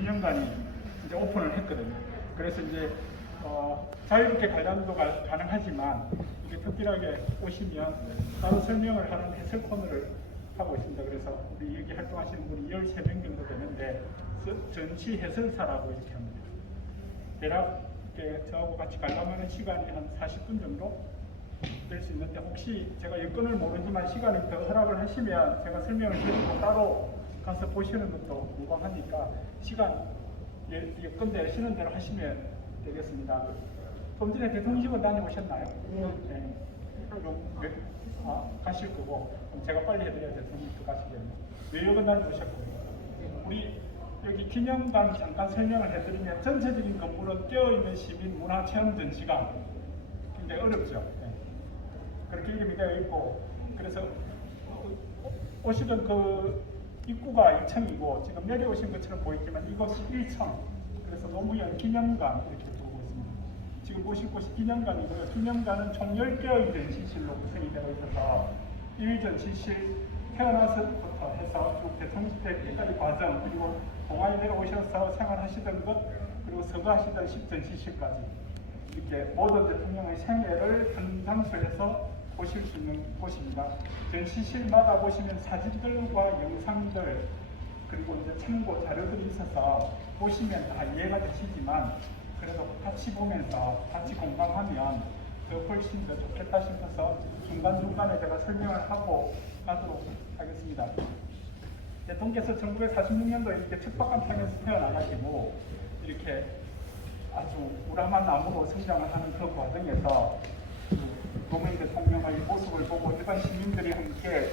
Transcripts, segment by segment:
기념관이 이제 오픈을 했거든요. 그래서 이제 자유롭게 관람도 가능하지만 이게 특별하게 오시면 따로 설명을 하는 해설 코너를 하고 있습니다. 그래서 우리 여기 활동하시는 분이 13명 정도 되는데 전시 해설사라고 이렇게 합니다. 대략 저하고 같이 관람하는 시간이 한 40분 정도 될 수 있는데, 혹시 제가 여건을 모르지만 시간을 더 허락을 하시면 제가 설명을 드리고 따로 가서 보시는 것도 무방하니까 시간 여건 되시는 대로 하시면 되겠습니다. 좀 전에 대통령실은 다녀오셨나요? 네. 가실 거고, 그럼 제가 빨리 해드려야 대통령실 가시겠네요. 외여건 다녀오셨고요. 우리 여기 기념관 잠깐 설명을 해드리면, 전체적인 건물은 깨어있는 시민 문화 체험 전시관, 굉장히 어렵죠. 네. 그렇게 이름이 되어 있고, 그래서 오시던 그 입구가 1층이고 지금 내려오신 것처럼 보이지만 이곳이 1층, 그래서 노무현 기념관 이렇게 부르고 있습니다. 지금 보실 곳이 기념관이고요. 기념관은 총 10개의 전시실로 구성이 되어 있어서 1전시실 태어나서부터 해서 쭉 대통령실 때까지 과정, 그리고 공항에 내려오셔서 생활하시던 것, 그리고 서거하시던 10전시실까지 이렇게 모든 대통령의 생애를 한 장소에서 보실 수 있는 곳입니다. 전시실마다 보시면 사진들과 영상들, 그리고 이제 참고 자료들이 있어서 보시면 다 이해가 되시지만, 그래도 같이 보면서 같이 공감하면 더 훨씬 더 좋겠다 싶어서 중간중간에 제가 설명을 하고 가도록 하겠습니다. 대통령께서 1946년도에 이렇게 척박한 땅에서 태어나가지고 이렇게 아주 우람한 나무로 성장을 하는 그 과정에서 노무현 대통령의 모습을 보고 일반 시민들이 함께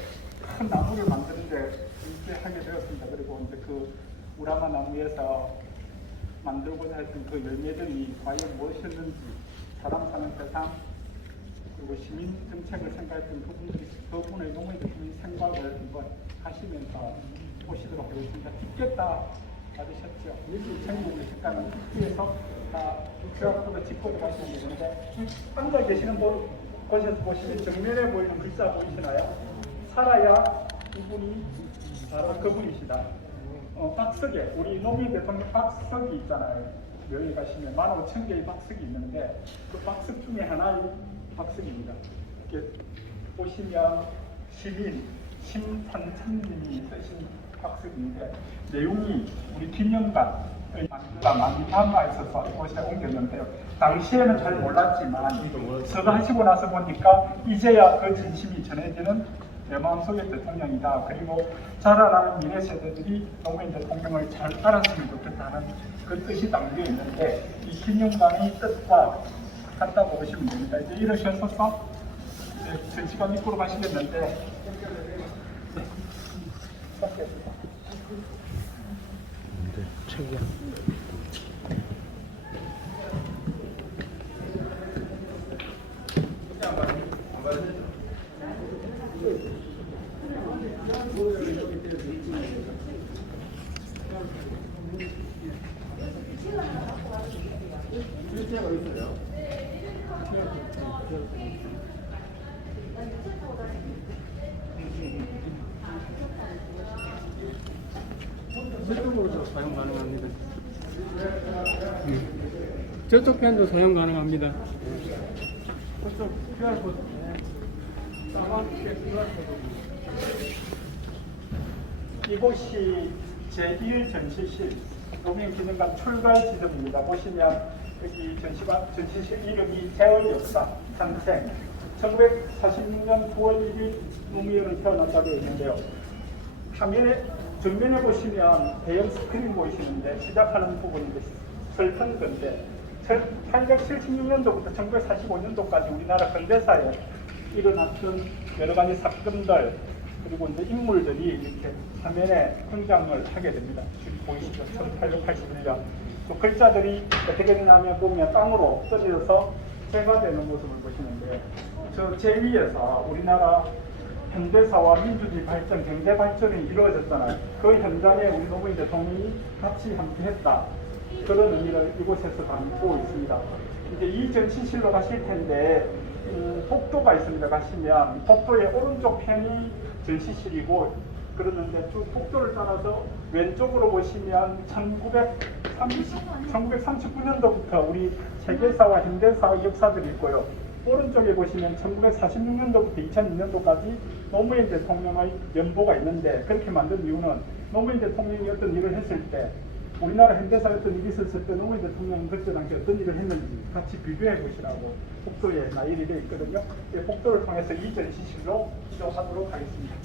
큰 나무를 만드는데 함께 하게 되었습니다. 그리고 이제 그 우람한 나무에서 만들고자 했던 그 열매들이 과연 무엇이었는지, 사람 사는 세상, 그리고 시민 정책을 생각했던 그분의 노무현 대통령의 생각을 한번 하시면서 보시도록 하겠습니다. tic겠다 받으셨죠? 여기 전국의 식당은 틱에서 다 QR코드 짚고 들어가시면 되는데, 앉아 계시는 곳에서 보시면 정면에 보이는 글자 보이시나요? 살아야 이분이 바로 그분이시다. 박석에 우리 노무현 대통령 박석이 있잖아요. 여기 가시면 15,000개의 박석이 있는데 그 박석 중에 하나의 박석입니다. 이렇게 보시면 시민 심산천님이 쓰신 박석인데, 내용이 우리 기념관의 많이 담아 있어서 이곳에 옮겼는데요. 당시에는 잘 몰랐지만 서거하시고 나서 보니까 이제야 그 진심이 전해지는 내 마음속의 대통령이다. 그리고 자라나는 미래 세대들이 노무현 대통령을 잘 알았으면 좋겠다는 그 뜻이 담겨 있는데, 이 기념관의 뜻과 같다고 보시면 됩니다. 이제 이러셔서 전시관 입구로 가시겠는데, 책이야. 저쪽으로도 사용 가능합니다. 저쪽 편도 사용 가능합니다. 그쪽 QR코드. 이곳이 제1전시실 노무현 기념관 출발 지점입니다. 보시면 여기 전시실 이름이 세월 역사 탄생 1946년 9월 1일 노무현이 태어났다고 되어 있는데요. 화면에 정면에 보시면 대형 스크린 보이시는데, 시작하는 부분이 설편 건데 1876년도부터 1945년도까지 우리나라 근대사에 일어났던 여러 가지 사건들, 그리고 이제 인물들이 이렇게 화면에 등장을 하게 됩니다. 지금 보이시죠? 1881년. 그 글자들이 어떻게 되냐면 보면 땅으로 떨어져서 제거되는 모습을 보시는데, 저 제2에서 우리나라 현대사와 민주주의 발전, 경제 발전이 이루어졌잖아요. 그 현장에 우리 노무현 대통령이 같이 함께했다. 그런 의미를 이곳에서 담고 있습니다. 이제 이 전시실로 가실 텐데 복도가 있습니다. 가시면 복도의 오른쪽 편이 전시실이고, 그러는데 쭉 복도를 따라서 왼쪽으로 보시면 1939년도부터 우리 세계사와 현대사의 역사들이 있고요. 오른쪽에 보시면 1946년도부터 2002년도까지 노무현 대통령의 연보가 있는데, 그렇게 만든 이유는 노무현 대통령이 어떤 일을 했을 때, 우리나라 현대사에 어떤 일이 있었을 때 노무현 대통령은 그때 당시 어떤 일을 했는지 같이 비교해 보시라고 복도에 나열이 되어 있거든요. 이 복도를 통해서 이 전시실로 이동하도록 하겠습니다.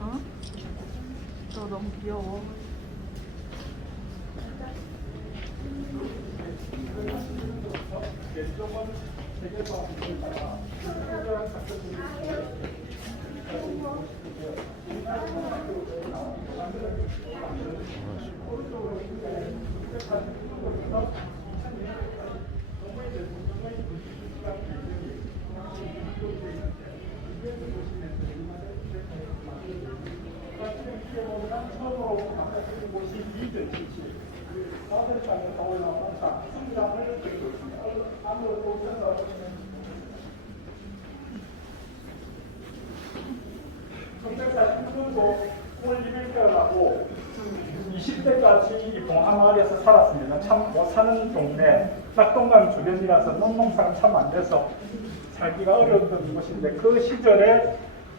어? 저 너무 귀여워. 왼쪽은 세계사 historia 특별한 작품들이 처음으로 바꿔주는 곳이 이전시실. 사설장에 올라온 승장을 그리고 있습니다. 아무래도 오셔서 성적사 신분도 1200개라고 20대까지 이 봉하마을에서 살았습니다. 참 못 사는 동네, 낙동강 주변이라서 농농사가 참 안 돼서 살기가 어려웠던 곳인데, 그 시절에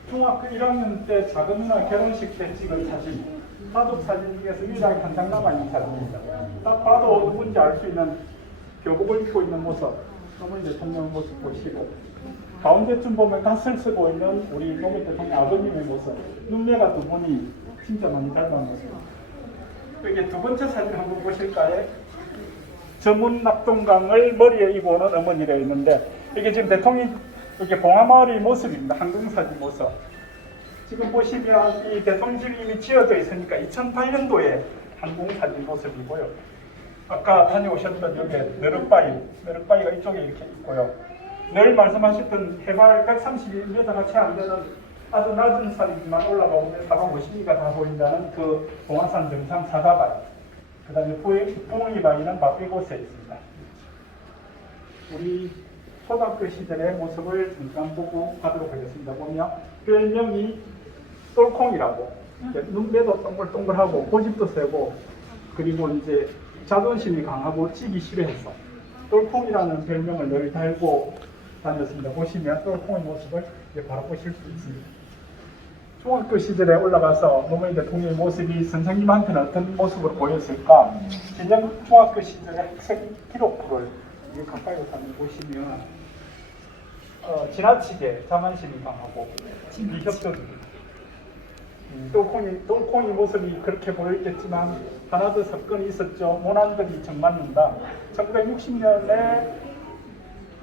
중학교 1학년 때 작은 누나 결혼식 때 찍은 사진, 가족 사진 중에서 유일하게 한 장 남아있는 사진입니다. 딱 봐도 누군지 알 수 있는 교복을 입고 있는 모습, 노무현 대통령 모습 보시고, 가운데쯤 보면 갓을 쓰고 있는 우리 노무현 대통령 아버님의 모습, 눈매가 두 분이 진짜 많이 닮은 모습. 이게 두 번째 사진 한번 보실까요? 전문 낙동강을 머리에 이고 오는 어머니라 있는데, 이게 지금 대통령이 이게 봉하마을의 모습입니다. 항공사진 모습. 지금 보시면 이 대통령실이 이미 지어져 있으니까 2008년도에 항공사진 모습이고요. 아까 다녀오셨던 여기 너럭바위가 이쪽에 이렇게 있고요. 늘 말씀하셨던 해발 132m가 채 안 되는 아주 낮은 산이지만 올라가보면 450m가 다 보인다는 그 봉화산 정상 사가바위. 그 다음에 부엉이바위는 바로 이곳에 있습니다. 우리 초등학교 시절의 모습을 잠깐 보고 가도록 하겠습니다. 보면 별명이 똘콩이라고, 눈매도 동글동글하고 고집도 세고, 그리고 이제 자존심이 강하고 찌기 싫어해서 똘콩이라는 별명을 늘 달고 다녔습니다. 보시면 똘콩의 모습을 바로 보실 수 있습니다. 중학교 시절에 올라가서 노무현 대통령의 모습이 선생님한테는 어떤 모습으로 보였을까? 진영 중학교 시절의 학생 기록부를 가까이 가서 보시면 지나치게 자만심이 강하고 비협조적이고, 똘콩이 모습이 그렇게 보였겠지만 하나 더 사건이 있었죠. 모난들이 정맞는다. 1960년에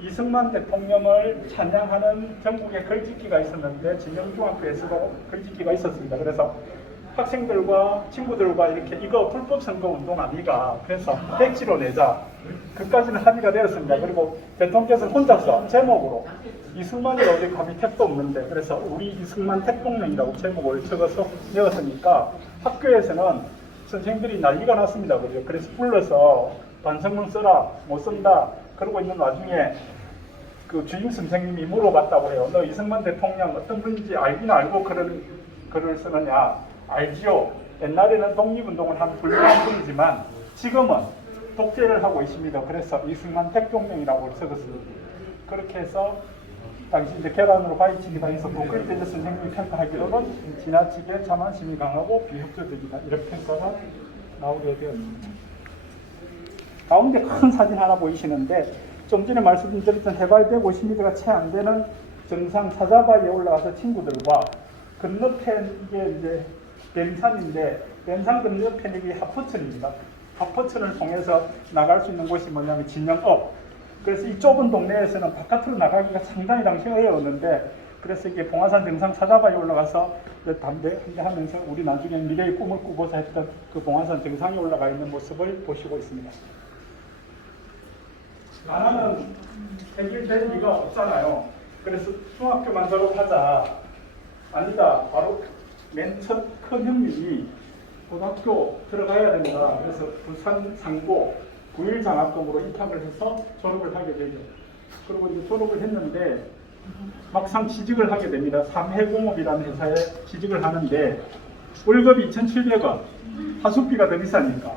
이승만 대통령을 찬양하는 전국의 글짓기가 있었는데, 진영중학교에서도 글짓기가 있었습니다. 그래서 학생들과 친구들과 이렇게 이거 불법 선거 운동 아니가, 그래서 백지로 내자, 그까지는 합의가 되었습니다. 그리고 대통령께서 혼자서 제목으로 이승만이 어디 감히 택도 없는데, 그래서 우리 이승만 택동령이라고 제목을 적어서 내었으니까 학교에서는 선생님들이 난리가 났습니다. 그래서 불러서 반성문 써라, 못 쓴다 그러고 있는 와중에 그 주임 선생님이 물어봤다고 해요. 너 이승만 대통령 어떤 분인지 알긴 알고 그런 글을 쓰느냐? 알지요. 옛날에는 독립운동을 한 훌륭한 분이지만 지금은 독재를 하고 있습니다. 그래서 이승만 택동령이라고 적었습니다. 그렇게 해서 당시 이제 계란으로 바위치기 당해서 도끌대저 선생님이 평가하기로는 지나치게 자만심이 강하고 비협조적이다, 이런 평가가 나오게 되었습니다. 가운데 큰 사진 하나 보이시는데, 좀 전에 말씀드렸던 해발 150m가 채 안 되는 정상 사자바위에 올라가서 친구들과 건너편, 이게 이제 뱀산인데 뱀산 건너편이 하포천입니다. 하포천을 통해서 나갈 수 있는 곳이 뭐냐면 진영읍. 그래서 이 좁은 동네에서는 바깥으로 나가기가 상당히 당시 어려웠는데, 그래서 이게 봉화산 정상 사자바위에 올라가서 담배 한대 하면서 우리 나중에 미래의 꿈을 꾸고자 했던 그 봉화산 정상에 올라가 있는 모습을 보시고 있습니다. 나라는 해결될 리가 없잖아요. 그래서 중학교만 졸업하자. 아니다. 바로 맨 첫 큰 형님이 고등학교 들어가야 된다. 그래서 부산 상고 9일 장학금으로 입학을 해서 졸업을 하게 되죠. 그리고 이제 졸업을 했는데 막상 취직을 하게 됩니다. 삼해공업이라는 회사에 취직을 하는데 월급이 2,700원, 하숙비가 더 비싸니까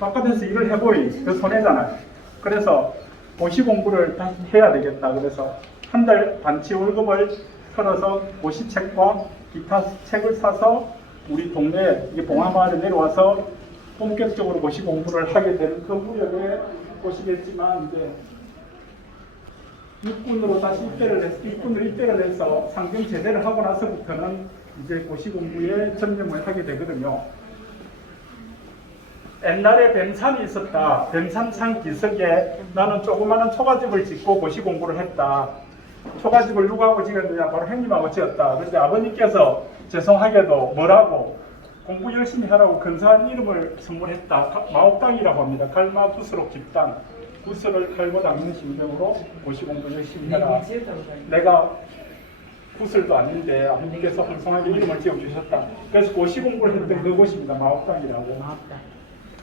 바깥에서 일을 해보이 더 손해잖아요. 그래서 고시 공부를 다시 해야 되겠다. 그래서 한 달 반치 월급을 털어서 고시책과 기타 책을 사서 우리 동네 봉하마을에 내려와서 본격적으로 고시 공부를 하게 된 그 무렵에 보시겠지만 이제 육군으로 다시 입대를 해서 상병 제대를 하고 나서부터는 이제 고시 공부에 전념을 하게 되거든요. 옛날에 뱀산이 있었다. 뱀산산 기슭에 나는 조그마한 초가집을 짓고 고시 공부를 했다. 초가집을 누구하고 지었느냐? 바로 형님하고 지었다. 그런데 아버님께서 죄송하게도 뭐라고 공부 열심히 하라고 근사한 이름을 선물했다. 마옥당이라고 합니다. 갈마 구스로 집당. 구스를 갈고 닦는 심정으로 고시 공부 열심히 해라. 내가 구슬도 아닌데 아버님께서 황송하게 이름을 지어주셨다. 그래서 고시 공부를 했던 그곳입니다. 마옥당이라고.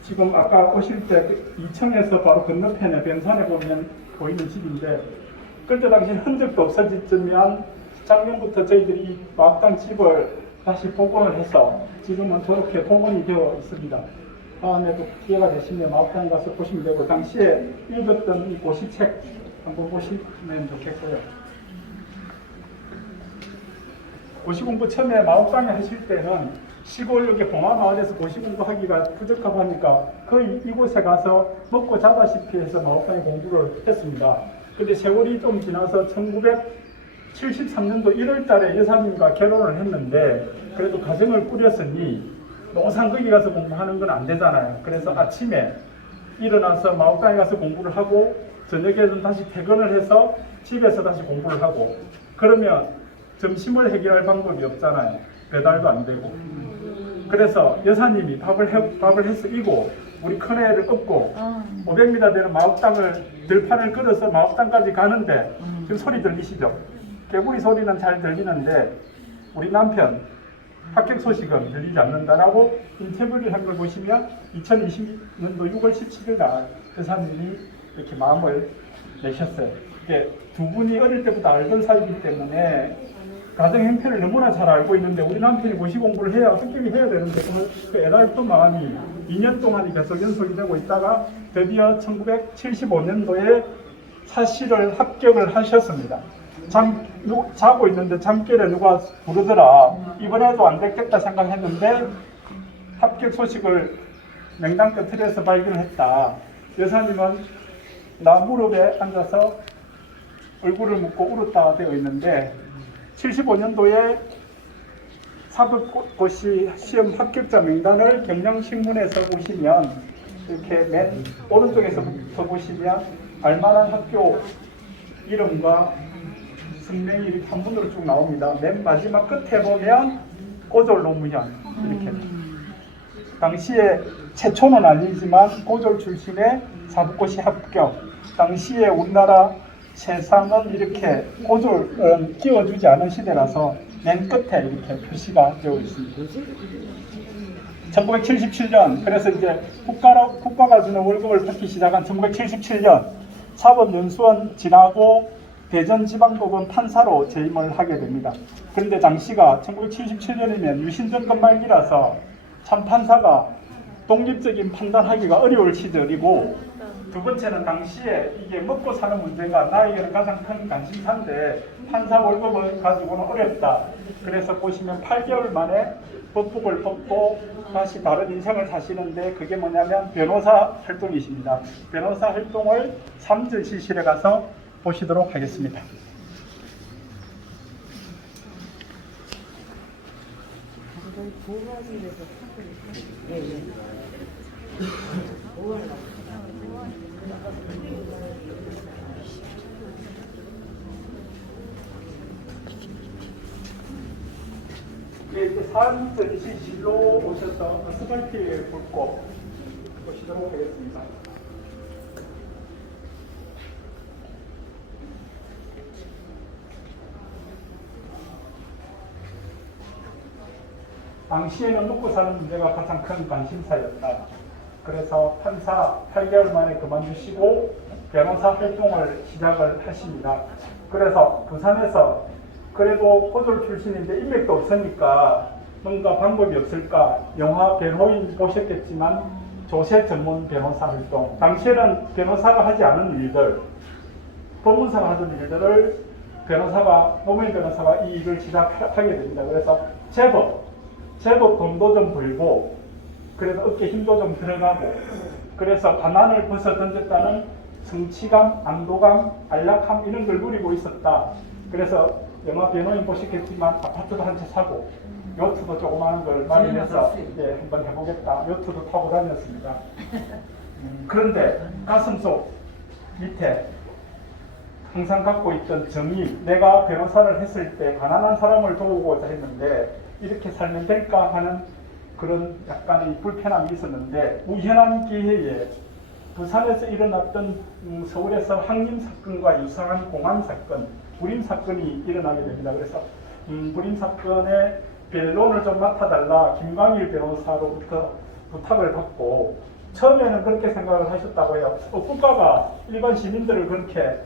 지금 아까 오실 때 이청에서 바로 건너편에 변산에 보면 보이는 집인데 그때 당시 흔적도 없어졌지만 작년부터 저희들이 이 마옥당 집을 다시 복원을 해서 지금은 저렇게 복원이 되어 있습니다. 다음에도 기회가 되시면 마옥당 가서 보시면 되고 당시에 읽었던 이 고시책 한번 보시면 좋겠고요. 고시공부 처음에 마옥당에 하실 때는 시골 여기 봉하마을에서 고시공부하기가 부적합 하니까 거의 이곳에 가서 먹고 자다시피 해서 마옥당에 공부를 했습니다. 근데 세월이 좀 지나서 1973년도 1월 달에 여사님과 결혼을 했는데 그래도 가정을 꾸렸으니 노상 거기 가서 공부하는 건 안 되잖아요. 그래서 아침에 일어나서 마옥당에 가서 공부를 하고 저녁에는 다시 퇴근을 해서 집에서 다시 공부를 하고 그러면 점심을 해결할 방법이 없잖아요. 배달도 안 되고. 그래서 여사님이 밥을 해서 이고 우리 큰애를 업고 500m 되는 마옥당을 들판을 걸어서 마옥당까지 가는데 지금 소리 들리시죠? 개구리 소리는 잘 들리는데 우리 남편 합격 소식은 들리지 않는다라고 인터뷰를 한 걸 보시면 2020년도 6월 17일 날 여사님이 이렇게 마음을 내셨어요. 이게 두 분이 어릴 때부터 알던 사이이기 때문에 가정 형편을 너무나 잘 알고 있는데 우리 남편이 고시 공부를 해야 합격이 해야 되는데 그 애달픈 마음이 2년 동안 계속 연속이 되고 있다가 드디어 1975년도에 사실을 합격을 하셨습니다. 자고 있는데 잠결에 누가 부르더라. 이번에도 안 됐겠다 생각했는데 합격 소식을 맹당 끝에서 발견했다. 여사님은 나 무릎에 앉아서 얼굴을 묶고 울었다 되어 있는데 75년도에 사법고시 시험 합격자 명단을 경향신문에서 보시면 이렇게 맨 오른쪽에서부터 보시면 알만한 학교 이름과 승명이 이렇게 한문으로 쭉 나옵니다. 맨 마지막 끝에 보면 고졸 노무현 이렇게 당시에 최초는 아니지만 고졸 출신의 사법고시 합격 당시에 우리나라 세상은 이렇게 고졸은 끼워주지 않은 시대라서 맨 끝에 이렇게 표시가 되어 있습니다. 1977년 그래서 이제 국가가 주는 월급을 받기 시작한 1977년 사법연수원 지나고 대전지방법원 판사로 재임을 하게 됩니다. 그런데 당시가 1977년이면 유신정권 말기라서 참 판사가 독립적인 판단하기가 어려울 시절이고 두 번째는 당시에 이게 먹고 사는 문제가 나에게는 가장 큰 관심사인데 판사 월급을 가지고는 어렵다. 그래서 보시면 8개월 만에 법복을 벗고 다시 다른 인생을 사시는데 그게 뭐냐면 변호사 활동이십니다. 변호사 활동을 삼전시실에 가서 보시도록 하겠습니다. 이제 삼전시실로 오셔서 아스팔트에 붓고 보시도록 하겠습니다. 당시에는 먹고 사는 문제가 가장 큰 관심사였다. 그래서 판사 8개월 만에 그만두시고 변호사 활동을 시작을 하십니다. 그래서 부산에서 그래도 고졸 출신인데 인맥도 없으니까 뭔가 방법이 없을까? 영화 변호인 보셨겠지만 조세 전문 변호사 활동. 당시에는 변호사가 하지 않은 일들, 법무사가 하던 일들을 노무현 변호사가 이 일을 시작하게 됩니다. 그래서 제법 돈도 좀 벌고, 그래서 어깨 힘도 좀 들어가고, 그래서 가난을 벗어 던졌다는 성취감, 안도감, 안락함 이런 걸 누리고 있었다. 그래서 영화 변호인 보시겠지만 아파트도 한 채 사고 요트도 조그마한 걸 마련해서 한번 해보겠다. 요트도 타고 다녔습니다. 그런데 가슴속 밑에 항상 갖고 있던 정의, 내가 변호사를 했을 때 가난한 사람을 도우고자 했는데 이렇게 살면 될까 하는 그런 약간의 불편함이 있었는데, 우연한 기회에 부산에서 일어났던 서울에서 항림 사건과 유사한 공안 사건, 불임 사건이 일어나게 됩니다. 그래서 불임 사건의 변론을 좀 맡아달라 김광일 변호사로부터 부탁을 받고, 처음에는 그렇게 생각을 하셨다고 해요. 국가가 일반 시민들을 그렇게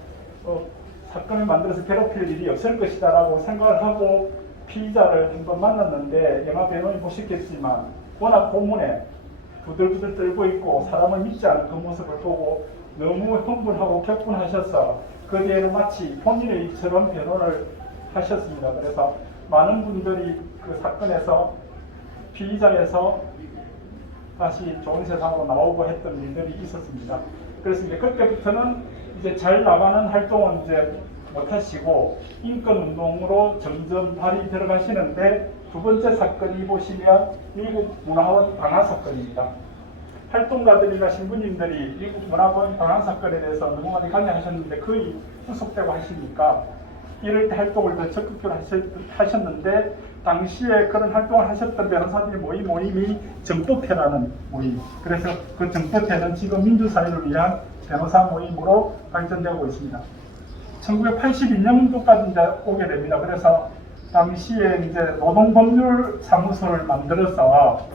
사건을 만들어서 괴롭힐 일이 없을 것이다 라고 생각을 하고 피의자를 한번 만났는데, 영화 변호인 보셨겠지만 워낙 고문에 부들부들 떨고 있고 사람을 믿지 않은 그 모습을 보고 너무 흥분하고 격분하셔서 그 뒤에는 마치 본인의 일처럼 변론을 하셨습니다. 그래서 많은 분들이 그 사건에서 피의자에서 다시 좋은 세상으로 나오고 했던 일들이 있었습니다. 그래서 이제 그때부터는 이제 잘 나가는 활동은 이제 못하시고 인권운동으로 점점 발이 들어가시는데, 두 번째 사건이 보시면 미국 문화원 방화 사건입니다. 활동가들이나 신부님들이 미국 문화원 방화 사건에 대해서 너무 많이 관여하셨는데 거의 후속되고 하시니까 이럴 때 활동을 더 적극적으로 하셨는데, 당시에 그런 활동을 하셨던 변호사들의 모임이 정법회라는 모임. 그래서 그 정법회는 지금 민주사회를 위한 변호사 모임으로 발전되고 있습니다. 1982년도까지 이제 오게 됩니다. 그래서 당시에 이제 노동법률사무소를 만들어서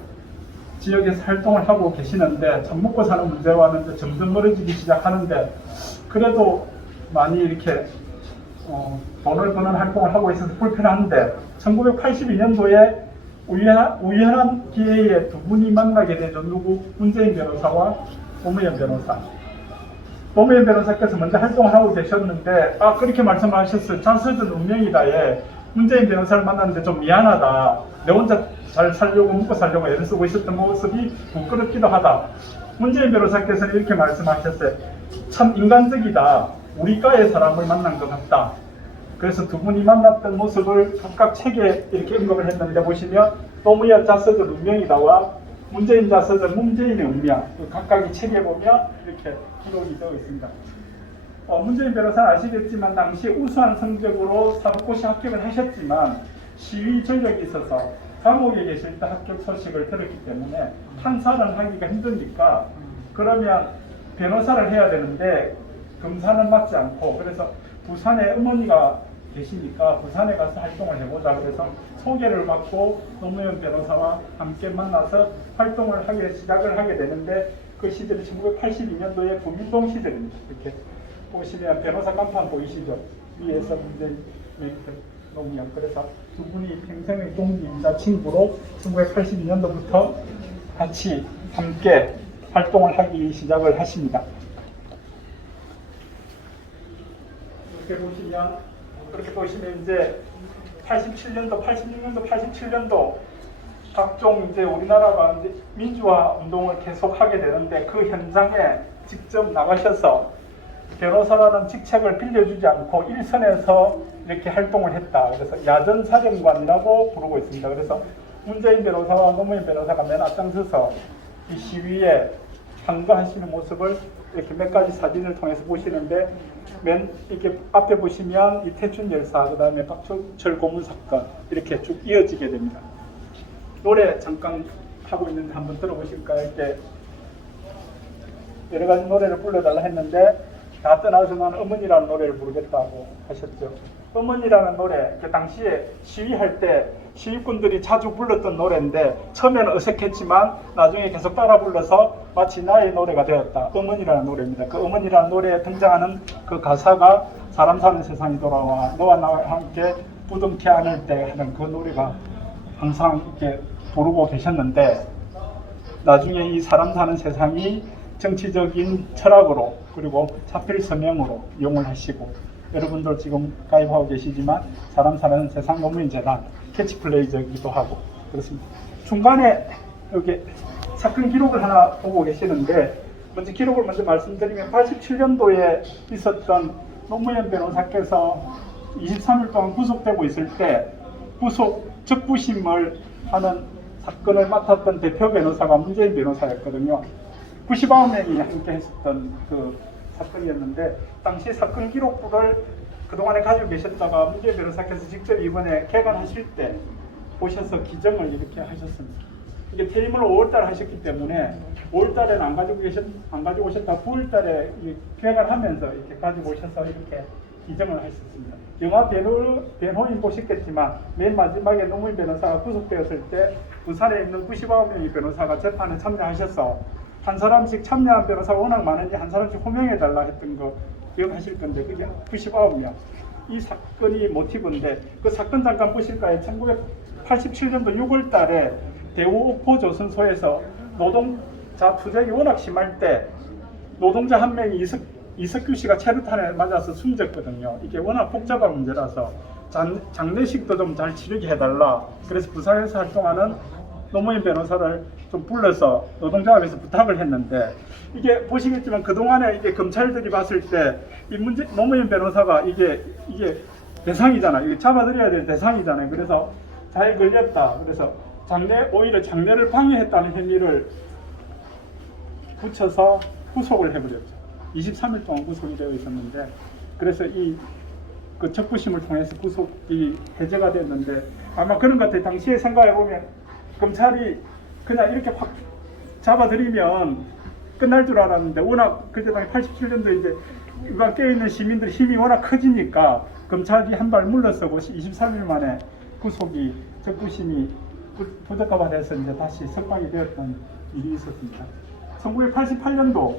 지역에서 활동을 하고 계시는데, 참 먹고 사는 문제와는 이제 점점 멀어지기 시작하는데, 그래도 많이 이렇게 돈을 버는 활동을 하고 있어서 불편한데, 1982년도에 우연한 기회에 두 분이 만나게 되죠. 누구? 문재인 변호사와 노무현 변호사. 노무현 변호사께서 먼저 활동을 하고 계셨는데, 그렇게 말씀하셨어요. 자서전 운명이다에 문재인 변호사를 만났는데 좀 미안하다. 내 혼자 잘 살려고 먹고 살려고 애를 쓰고 있었던 모습이 부끄럽기도 하다. 문재인 변호사께서는 이렇게 말씀하셨어요. 참 인간적이다. 우리 과의 사람을 만난 것 같다. 그래서 두 분이 만났던 모습을 각각 책에 이렇게 언급을 했는데, 보시면 노무현 자서전 운명이다와 문재인 자서전 문재인의 운명, 각각의 책에 보면 이렇게 기록이 되어 있습니다. 문재인 변호사는 아시겠지만 당시 우수한 성적으로 사법고시 합격을 하셨지만 시위 전력이 있어서 감옥에 계실 때 합격 소식을 들었기 때문에 판사는 하기가 힘드니까, 그러면 변호사를 해야 되는데 검사는 맞지 않고, 그래서 부산에 어머니가 계시니까 부산에 가서 활동을 해보자. 그래서 소개를 받고 노무현 변호사와 함께 만나서 활동을 시작을 하게 되는데, 그 시절이 1982년도에 구민동 시절입니다. 이렇게 보시면 변호사 간판 보이시죠? 위에서 문재인, 노무현. 그래서 두 분이 평생의 동기이자 친구로 1982년도부터 같이 함께 활동을 하기 시작을 하십니다. 그렇게 보시면 이제 87년도, 86년도, 87년도 각종 이제 우리나라가 이제 민주화 운동을 계속하게 되는데, 그 현장에 직접 나가셔서 변호사라는 직책을 빌려주지 않고 일선에서 이렇게 활동을 했다. 그래서 야전사령관이라고 부르고 있습니다. 그래서 문재인 변호사와 노무현 변호사가 맨 앞장서서 이 시위에 참가하시는 모습을 이렇게 몇 가지 사진을 통해서 보시는데, 맨 이렇게 앞에 보시면 이태준 열사, 그 다음에 박철 고문 사건 이렇게 쭉 이어지게 됩니다. 노래 잠깐 하고 있는데 한번 들어보실까요? 이렇게 여러 가지 노래를 불러달라 했는데, 다 떠나서 나는 어머니라는 노래를 부르겠다고 하셨죠. 어머니라는 노래, 그 당시에 시위할 때 시위꾼들이 자주 불렀던 노래인데 처음에는 어색했지만 나중에 계속 따라 불러서 마치 나의 노래가 되었다. 어머니라는 노래입니다. 그 어머니라는 노래에 등장하는 그 가사가 사람 사는 세상이 돌아와 너와 나와 함께 부둥켜 안을 때 하는 그 노래가 항상 이렇게 부르고 계셨는데 나중에 이 사람 사는 세상이 정치적인 철학으로 그리고 차필 서명으로 이용을 하시고 여러분들 지금 가입하고 계시지만 사람 사는 세상 노무현 재단 캐치플레이즈이기도 하고 그렇습니다. 중간에 여기 사건 기록을 하나 보고 계시는데 먼저 기록을 먼저 말씀드리면 87년도에 있었던 노무현 변호사께서 23일 동안 구속되고 있을 때 구속 적부심을 하는 사건을 맡았던 대표 변호사가 문재인 변호사였거든요. 99명이 함께 했었던 그 사건이었는데 당시 사건 기록부를 그동안에 가지고 계셨다가 문재인 변호사께서 직접 이번에 개관하실 때 오셔서 기정을 이렇게 하셨습니다. 이게 퇴임을 5월달에 하셨기 때문에 5월달에는 안 가지고 오셨다 9월달에 개관하면서 이렇게 가지고 오셔서 이렇게 기정을 하셨습니다. 영화 변호인 보셨겠지만 맨 마지막에 노무현 변호사가 구속되었을 때 부산에 있는 99명의 변호사가 재판에 참여하셔서 한 사람씩 참여한 변호사가 워낙 많으니 한 사람씩 호명해달라 했던 거 기억하실 건데 그게 99명. 이 사건이 모티브인데 그 사건 잠깐 보실까요? 1987년도 6월 달에 대우 옥포조선소에서 노동자 투쟁이 워낙 심할 때 노동자 한 명이 이석규 씨가 체류탄에 맞아서 숨졌거든요. 이게 워낙 복잡한 문제라서 장례식도 좀 잘 치르게 해달라. 그래서 부산에서 활동하는 노무현 변호사를 좀 불러서 노동조합에서 부탁을 했는데 이게 보시겠지만 그동안에 이게 검찰들이 봤을 때 이 문제 노무현 변호사가 이게 대상이잖아요. 이게 잡아들여야 될 대상이잖아요. 그래서 잘 걸렸다. 그래서 오히려 장례를 방해했다는 혐의를 붙여서 구속을 해버렸죠. 23일 동안 구속이 되어 있었는데 그래서 그 적부심을 통해서 구속이 해제가 됐는데 아마 그런 것 같아요. 당시에 생각해 보면 검찰이 그냥 이렇게 확 잡아들이면 끝날 줄 알았는데 워낙 그때 당시 87년도 이제 이방 깨어있는 시민들의 힘이 워낙 커지니까 검찰이 한 발 물러서고 23일 만에 구속이 적부심이 부적합화 돼서 이제 다시 석방이 되었던 일이 있었습니다. 1988년도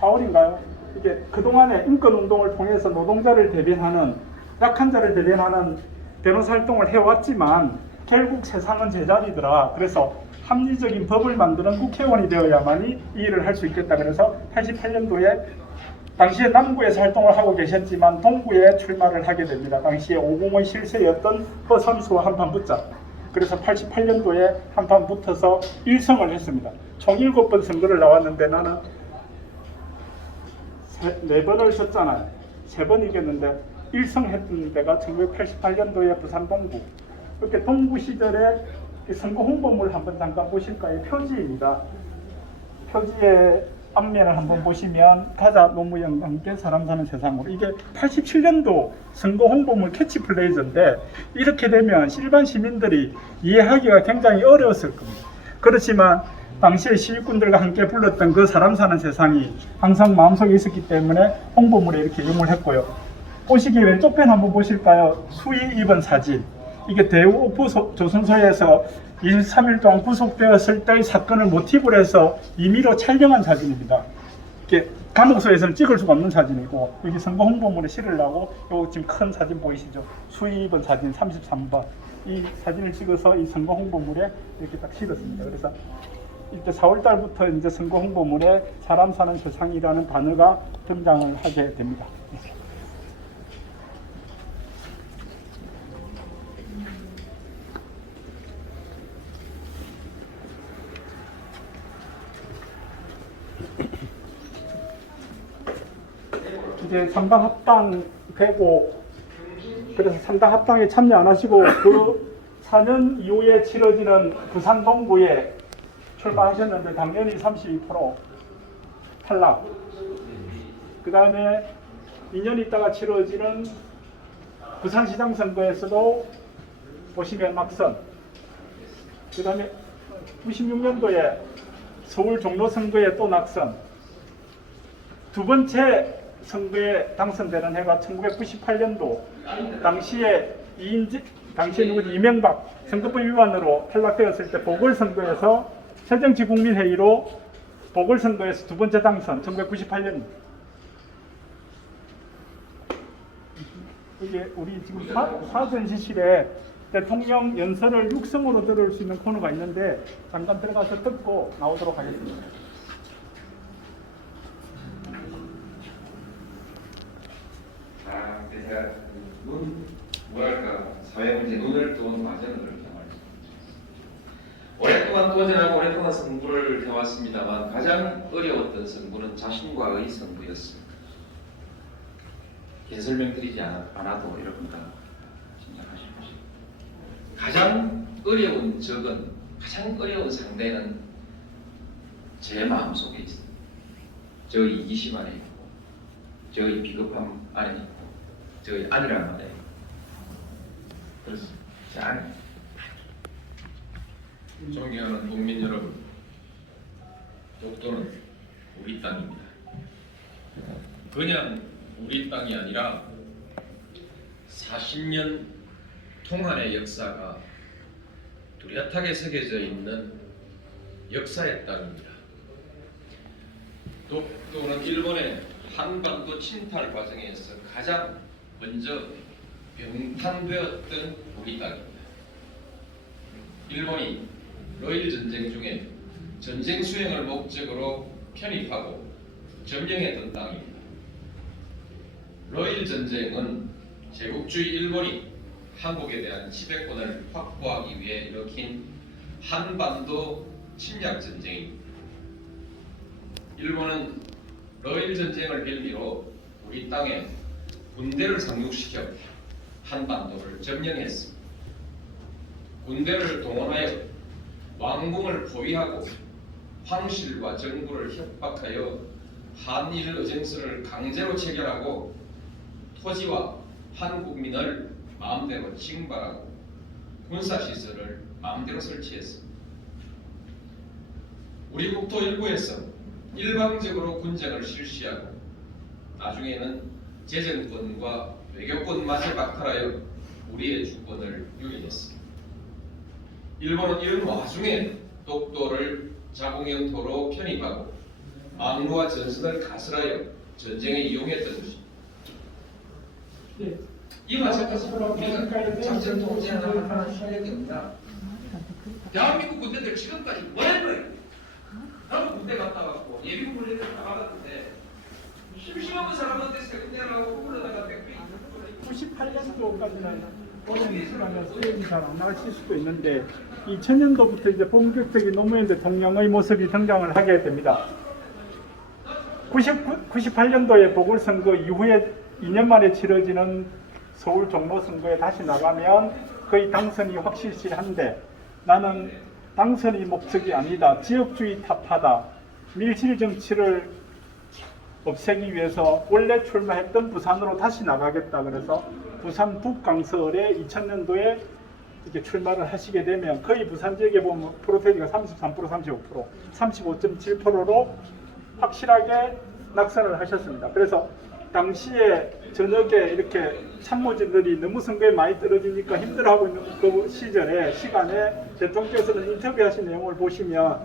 4월인가요? 이게 그동안의 인권운동을 통해서 노동자를 대변하는 약한 자를 대변하는 변호사 활동을 해왔지만 결국 세상은 제자리더라. 그래서 합리적인 법을 만드는 국회의원이 되어야만이 이 일을 할 수 있겠다. 그래서 88년도에 당시에 남구에서 활동을 하고 계셨지만 동구에 출마를 하게 됩니다. 당시에 5공의 실세였던 허삼수와 한판 붙자. 그래서 88년도에 한판 붙어서 1승을 했습니다. 총 7번 선거를 나왔는데 나는 4번을 졌잖아요. 3번 이겼는데 1승 했던 데가 1988년도에 부산 동구. 이렇게 동구 시절에 선거 홍보물 한번 잠깐 보실까요? 표지입니다. 표지의 앞면을 한번 보시면 가자 노무현과 함께 사람 사는 세상으로 이게 87년도 선거 홍보물 캐치플레이즈인데 이렇게 되면 일반 시민들이 이해하기가 굉장히 어려웠을 겁니다. 그렇지만 당시에 시위꾼들과 함께 불렀던 그 사람 사는 세상이 항상 마음속에 있었기 때문에 홍보물에 이렇게 이용을 했고요. 보시기 왼쪽 편 한번 보실까요? 수의 입은 사진. 이게 대우 옥포조선소에서 23일 동안 구속되었을 때의 사건을 모티브로 해서 임의로 촬영한 사진입니다. 이게 감옥소에서는 찍을 수가 없는 사진이고 여기 선거 홍보물에 실으려고 요 지금 큰 사진 보이시죠? 수의 입은 사진 33번. 이 사진을 찍어서 이 선거 홍보물에 이렇게 딱 실었습니다. 그래서 이때 4월 달부터 이제 선거 홍보물에 사람 사는 세상이라는 단어가 등장을 하게 됩니다. 이제 3당 합당 되고 그래서 3당 합당에 참여 안 하시고 그 4년 이후에 치러지는 부산 동구에 출마하셨는데 당연히 32% 탈락. 그 다음에 2년 있다가 치러지는 부산시장 선거에서도 보시면 낙선. 그 다음에 96년도에 서울 종로 선거에 또 낙선. 두 번째 선거에 당선되는 해가 1998년도 당시에 당시에 누구지 이명박 선거법 위반으로 탈락되었을 때 보궐선거에서 새정치국민회의로 보궐선거에서 두 번째 당선 1998년. 이게 우리 지금 사전시실에 대통령 연설을 육성으로 들을 수 있는 코너가 있는데 잠깐 들어가서 듣고 나오도록 하겠습니다. 제가 뭐랄까 사회 문제 눈을 뜨는 과정을 경험했습니다. 오랫동안 도전하고 오랫동안 승부를 해왔습니다만 가장 어려웠던 승부는 자신과의 승부였습니다. 긴 설명드리지 않아도 여러분과 생각하실 것입니다. 가장 어려운 적은 가장 어려운 상대는 제 마음속에 있습니다. 저의 이기심 안에 있고 저의 비겁함 안에 있고 저희 아니란 말이에요. 그렇습니다. 자, 존경하는 국민 여러분, 독도는 우리 땅입니다. 그냥 우리 땅이 아니라 40년 통한의 역사가 뚜렷하게 새겨져 있는 역사의 땅입니다. 독도는 일본의 한반도 침탈 과정에서 가장 먼저 병탄되었던 우리 땅입니다. 일본이 러일 전쟁 중에 전쟁 수행을 목적으로 편입하고 점령했던 땅입니다. 러일 전쟁은 제국주의 일본이 한국에 대한 지배권을 확보하기 위해 일으킨 한반도 침략 전쟁입니다. 일본은 러일 전쟁을 빌미로 우리 땅에 군대를 상륙시켜 한반도를 점령했습니다. 군대를 동원하여 왕궁을 포위하고 황실과 정부를 협박하여 한일 의정서를 강제로 체결하고 토지와 한국민을 마음대로 징발하고 군사시설을 마음대로 설치했습니다. 우리 국토 일부에서 일방적으로 군정을 실시하고 나중에는 재정권과 외교권마저 박탈하여 우리의 주권을 유린했습니다. 일본은 이런 와중에 독도를 자국영토로 편입하고 망루와 전선을 가설하여 전쟁에 이용했던 것입니다. 네. 이와 마찬가지로 우리가 작전 통제하는 하나는 실력이 없나? 대한민국 군대들 지금까지 뭐 한 거예요? 나도 군대 갔다 왔고 예비군 애들 다 받았는데 심심한 사람한테 세군대라고 불러다가 98년도까지는 오랜 시간에 수행이 잘 안 나실 수도 있는데 2000년도부터 이제 본격적인 노무현 대통령의 모습이 등장을 하게 됩니다. 98년도에 보궐선거 이후에 2년 만에 치러지는 서울 종로선거에 다시 나가면 거의 당선이 확실시한데 나는 당선이 목적이 아니다. 지역주의 타파다. 밀실 정치를 없애기 위해서 원래 출마했던 부산으로 다시 나가겠다. 그래서 부산 북강서을에 2000년도에 이렇게 출마를 하시게 되면 거의 부산 지역에 보면 프로테이지가 33%, 35%, 35.7%로 확실하게 낙선을 하셨습니다. 그래서 당시에 저녁에 이렇게 참모진들이 너무 선거에 많이 떨어지니까 힘들어하고 있는 그 시간에 대통령께서는 인터뷰하신 내용을 보시면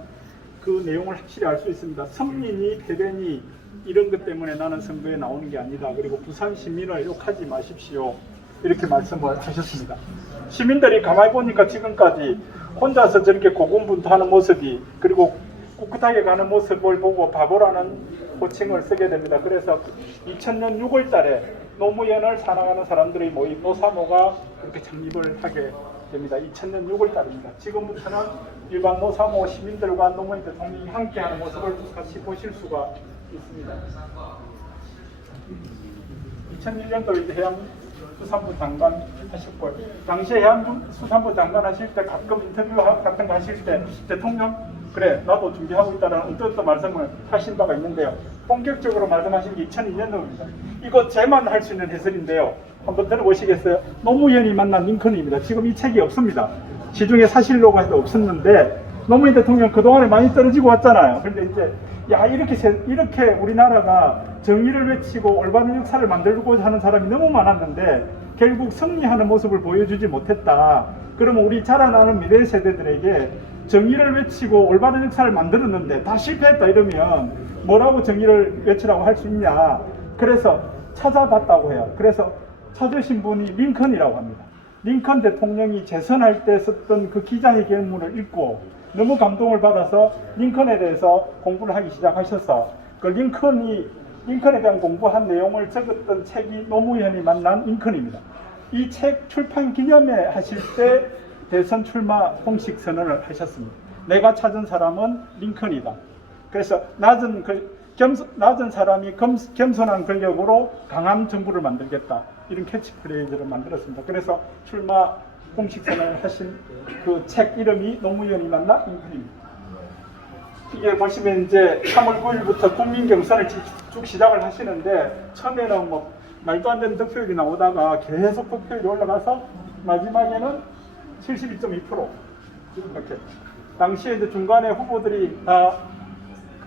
그 내용을 확실히 알 수 있습니다. 선민이 패배니 이런 것 때문에 나는 선거에 나오는 게 아니다. 그리고 부산 시민을 욕하지 마십시오. 이렇게 말씀을 하셨습니다. 시민들이 가만히 보니까 지금까지 혼자서 저렇게 고군분투하는 모습이 그리고 꿋꿋하게 가는 모습을 보고 바보라는 호칭을 쓰게 됩니다. 그래서 2000년 6월 달에 노무현을 사랑하는 사람들의 모임 노사모가 이렇게 창립을 하게 됩니다. 2000년 6월 달입니다. 지금부터는 일반 노사모 시민들과 노무현 대통령이 함께하는 모습을 같이 보실 수가 있습니다. 2001년도 이제 해양수산부 장관 하셨고 당시에 해양수산부 장관 하실 때 가끔 인터뷰 같은 거 하실 때 대통령 그래 나도 준비하고 있다는 어떤 말씀을 하신 바가 있는데요. 본격적으로 말씀하신 게 2002년도입니다. 이거 제만 할 수 있는 해설인데요. 한번 들어보시겠어요? 노무현이 만난 링컨입니다. 지금 이 책이 없습니다. 시중에 사실로가 해도 없었는데 노무현 대통령 그동안에 많이 떨어지고 왔잖아요. 근데 이제 야 이렇게 우리나라가 정의를 외치고 올바른 역사를 만들고자 하는 사람이 너무 많았는데 결국 승리하는 모습을 보여주지 못했다. 그러면 우리 자라나는 미래 세대들에게 정의를 외치고 올바른 역사를 만들었는데 다 실패했다 이러면 뭐라고 정의를 외치라고 할 수 있냐. 그래서 찾아봤다고 해요. 그래서 찾으신 분이 링컨이라고 합니다. 링컨 대통령이 재선할 때 썼던 그 기자회견문을 읽고 너무 감동을 받아서 링컨에 대해서 공부를 하기 시작하셔서 그 링컨에 대한 공부한 내용을 적었던 책이 노무현이 만난 링컨입니다. 이 책 출판 기념회 하실 때 대선 출마 공식 선언을 하셨습니다. 내가 찾은 사람은 링컨이다. 그래서 낮은 사람이 겸손한 권력으로 강한 정부를 만들겠다. 이런 캐치프레이즈를 만들었습니다. 그래서 출마 공식 선언을 하신 그 책 이름이 노무현이 만나 링컨입니다. 이게 보시면 이제 3월 9일부터 국민 경선을 쭉 시작을 하시는데 처음에는 뭐 말도 안 되는 득표율이 나오다가 계속 득표율이 올라가서 마지막에는 72.2% 이렇게. 당시에 이제 중간에 후보들이 다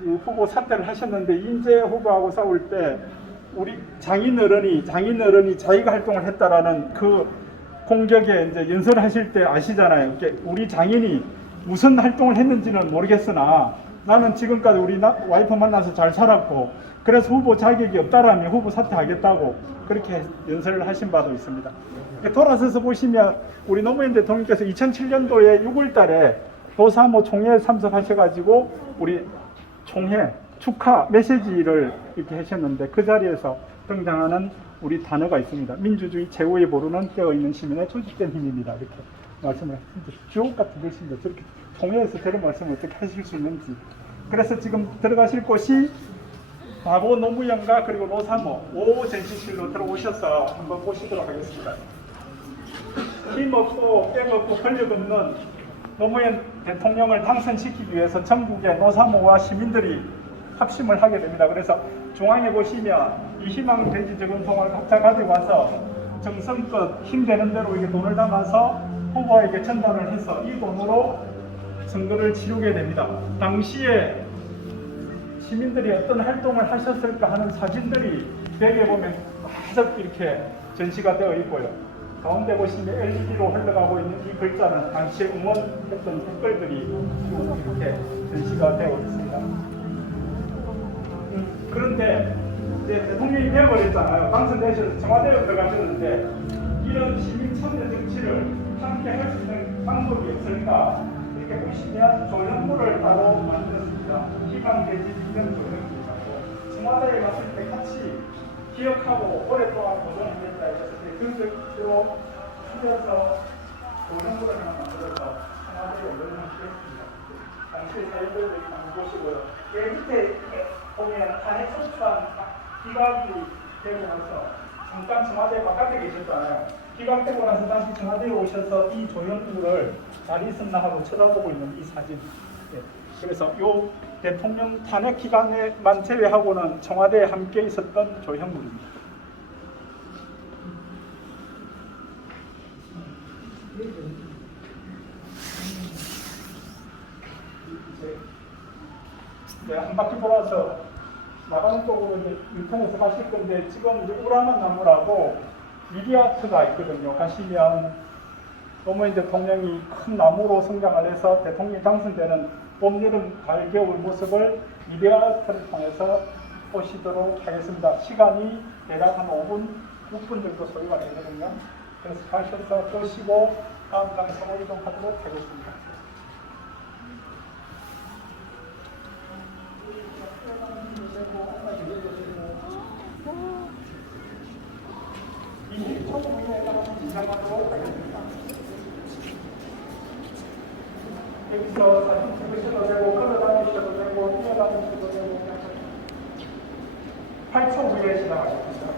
그 후보 사퇴를 하셨는데 인재 후보하고 싸울 때 우리 장인어른이 자기가 활동을 했다라는 그 공격에 이제 연설을 하실 때 아시잖아요. 우리 장인이 무슨 활동을 했는지는 모르겠으나 나는 지금까지 우리 와이프 만나서 잘 살았고 그래서 후보 자격이 없다라면 후보 사퇴하겠다고 그렇게 연설을 하신 바도 있습니다. 돌아서서 보시면 우리 노무현 대통령께서 2007년도에 6월 달에 도사모 총회에 참석하셔가지고 우리 총회 축하 메시지를 이렇게 하셨는데 그 자리에서 등장하는 우리 단어가 있습니다. 민주주의 최후의 보루는 깨어있는 시민의 조직된 힘입니다. 이렇게 말씀을 했습니다. 주옥 같은 글씨인데 저렇게 총회에서 저런 말씀을 어떻게 하실 수 있는지. 그래서 지금 들어가실 곳이 바보 노무현과 그리고 노사모 5 전시실로 들어오셔서 한번 보시도록 하겠습니다. 힘없고 뺑없고 권력 없는 노무현 대통령을 당선시키기 위해서 전국의 노사모와 시민들이 합심을 하게 됩니다. 그래서 중앙에 보시면 이 희망 돼지 저금통을 각자 가지고 와서 정성껏 힘되는 대로 이게 돈을 담아서 후보에게 전달을 해서 이 돈으로 선거를 치르게 됩니다. 당시에 시민들이 어떤 활동을 하셨을까 하는 사진들이 벽에 보면 쫙 이렇게 전시가 되어 있고요. 가운데 보시면 LED로 흘러가고 있는 이 글자는 당시에 응원했던 댓글들이 이렇게 전시가 되어 있습니다. 그런데 이제 대통령이 되어버렸잖아요. 당선되셔서 청와대로 들어가셨는데 이런 시민 참여 정치를 함께 할 수 있는 방법이 없을까? 이렇게 보시면 조형물을 따로 만들었습니다. 희망돼지 이런 조형물이라고 청와대에 갔을 때 같이 기억하고 오랫동안 고정하겠다 했을 때 그것으로 추려서 조형물을 하나 만들어서 청와대에 올려놓으셨습니다. 당시 사인들을 한번 보시고요. 여기 밑에 보면 탄핵 소추안 기각이 되고 나서 잠깐 청와대 바깥에 계셨잖아요. 기각되고 나서 다시 청와대에 오셔서 이 조형물을 잘 있었나 하고 쳐다보고 있는 이 사진. 예. 그래서 이 대통령 탄핵 기간에만 제외하고는 청와대에 함께 있었던 조형물입니다. 네, 한 바퀴 돌아서 나가는 쪽으로 이제 유턴해서 가실 건데 지금 이제 우라만 나무라고 미디아트가 있거든요. 가시면 노무현 대통령이 큰 나무로 성장을 해서 대통령이 당선되는 봄, 여름, 가을, 겨울 모습을 미디아트를 통해서 보시도록 하겠습니다. 시간이 대략 한 5분, 6분 정도 소요가 되거든요. 그래서 가셔서 보시고 다음 장소로 이동하도록 하겠습니다. 여기서 사진 찍으셔도 되고 걸어다니셔도 되고 뛰어다니셔도 되고 8초 후에 시작하겠습니다.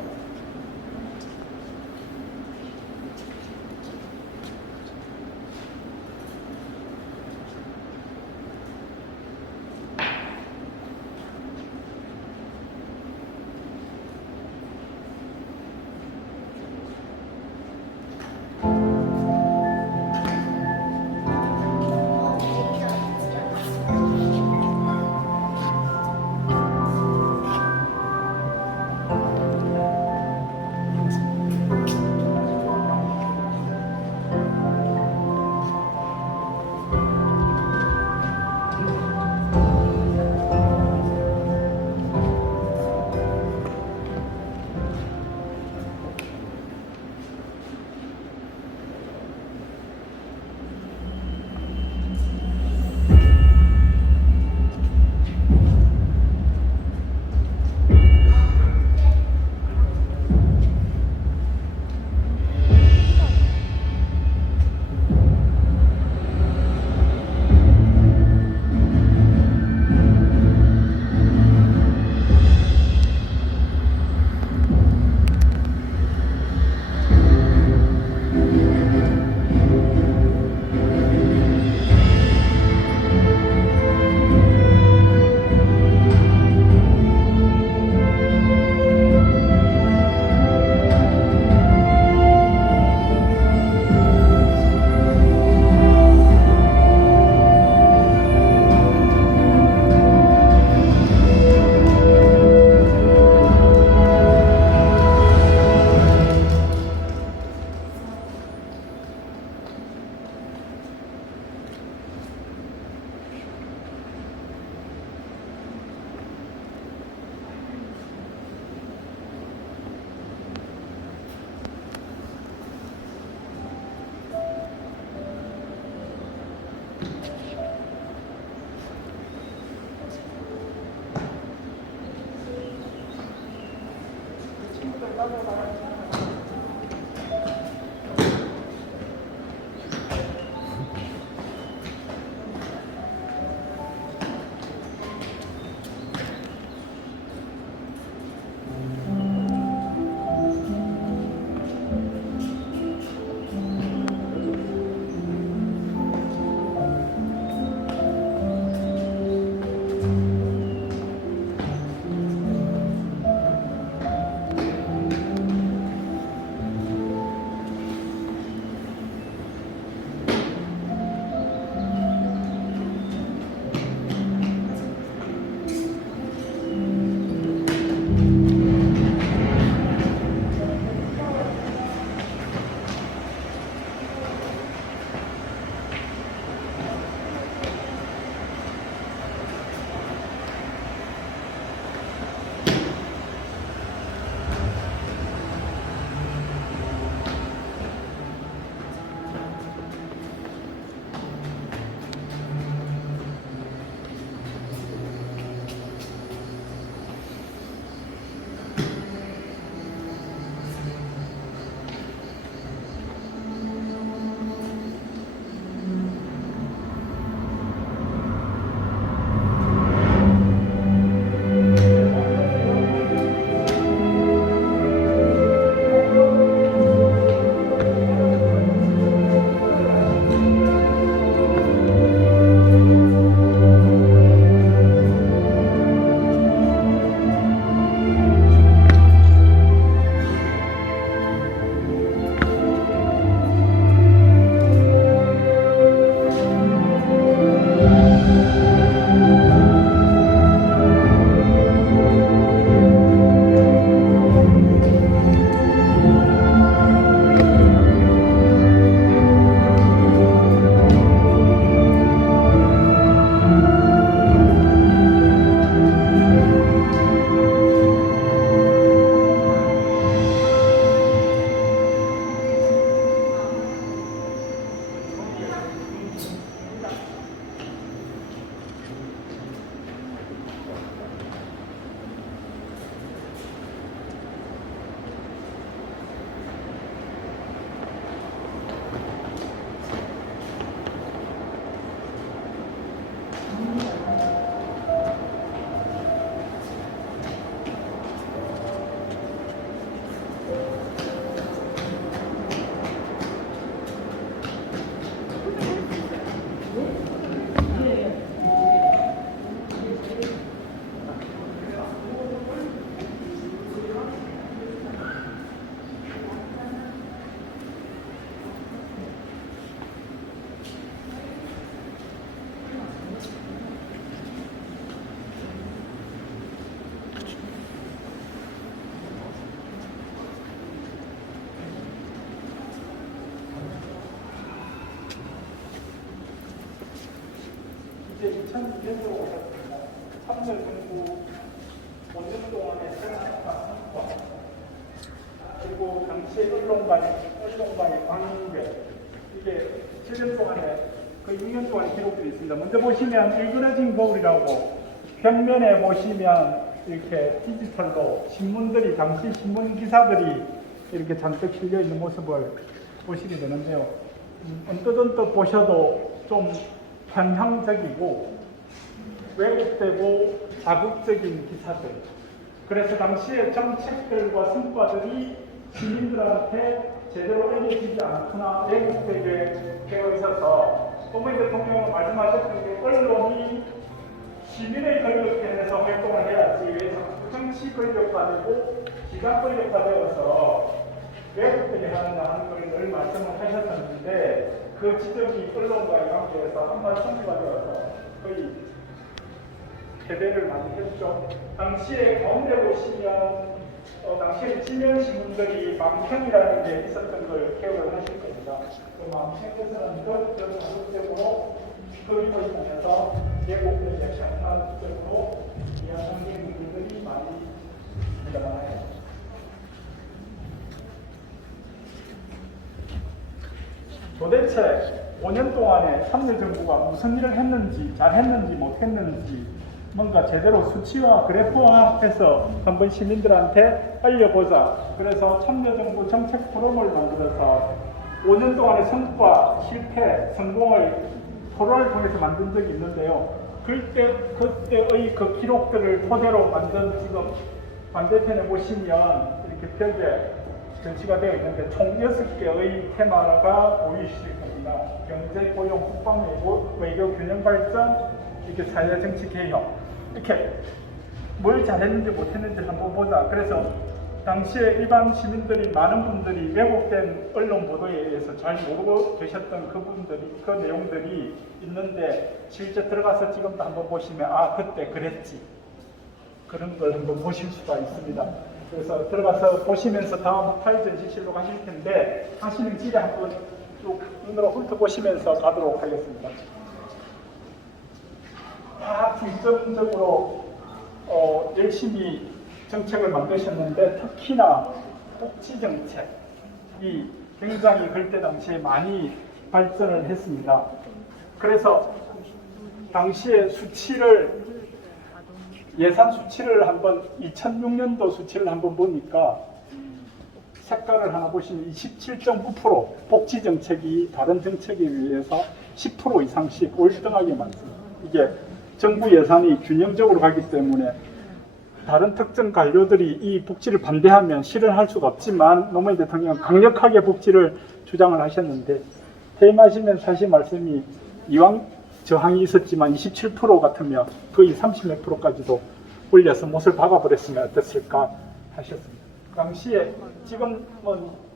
2002년도로 오셨습니다. 참여정부 5년 동안의 정책과 성과, 그리고 당시의 언론과의 관계, 이게 7년 동안에 그 6년 동안의 기록들이 있습니다. 먼저 보시면 일그러진 거울이라고 벽면에 보시면 이렇게 디지털로 신문들이, 당시 신문 기사들이 이렇게 잔뜩 실려 있는 모습을 보시게 되는데요. 언뜻 보셔도 좀 편향적이고 왜곡되고 자극적인 기사들. 그래서 당시의 정책들과 성과들이 시민들한테 제대로 알려지지 않거나 왜곡되게 되어 있어서 노무현 대통령은 말씀하셨던 게 언론이 시민의 권력권에서 활동을 해야지 정치 권력화되고 기관 권력화되어서 왜곡되게 하는 걸 늘 말씀을 하셨었는데 그 지점이 언론과의 관계에서 한번 성취가 되어서 거의 패배를 많이 했죠. 당시에 가운데 보시면 당시에 지면신문들이 망평이라는 게 있었던 걸 기억을 하실 겁니다. 그 망평에서는 더 자극적으로 그리고 있으면서 예고편의 편파적으로 이해하는 분들이 많이 일어나요. 도대체 5년 동안에 참여정부가 무슨 일을 했는지, 잘했는지, 못했는지 뭔가 제대로 수치와 그래프화해서 한번 시민들한테 알려보자. 그래서 참여정부 정책 포럼을 만들어서 5년 동안의 성과, 실패, 성공을 토론을 통해서 만든 적이 있는데요. 그때의 그 기록들을 토대로 만든 지금 반대편에 보시면 이렇게 벽에 전시가 되어 있는데 총 6개의 테마가 보이실 겁니다. 경제, 고용, 국방, 외교, 균형 발전, 이렇게 사회 정치 개혁. 이렇게 뭘 잘했는지 못했는지 한번 보자. 그래서 당시에 일반 시민들이 많은 분들이 왜곡된 언론 보도에 의해서 잘 모르고 계셨던 그분들이 그 내용들이 있는데 실제 들어가서 지금도 한번 보시면 아 그때 그랬지 그런 걸 한번 보실 수가 있습니다. 그래서 들어가서 보시면서 다음 파일 전시실로 가실 텐데 하시는 길에 한번 쭉 눈으로 훑어보시면서 가도록 하겠습니다. 다 중점적으로 열심히 정책을 만드셨는데 특히나 복지 정책이 굉장히 그때 당시에 많이 발전을 했습니다. 그래서 당시에 수치를 예산 수치를 한번 2006년도 수치를 한번 보니까 색깔을 하나 보시면 27.9% 복지 정책이 다른 정책에 비해서 10% 이상씩 월등하게 많습니다. 이게 정부 예산이 균형적으로 가기 때문에 다른 특정 관료들이 이 복지를 반대하면 실현할 수가 없지만 노무현 대통령은 강력하게 복지를 주장을 하셨는데 퇴임하시면 사실 말씀이 이왕 저항이 있었지만 27% 같으면 거의 30몇 %까지도 올려서 못을 박아버렸으면 어땠을까 하셨습니다. 당시에 지금은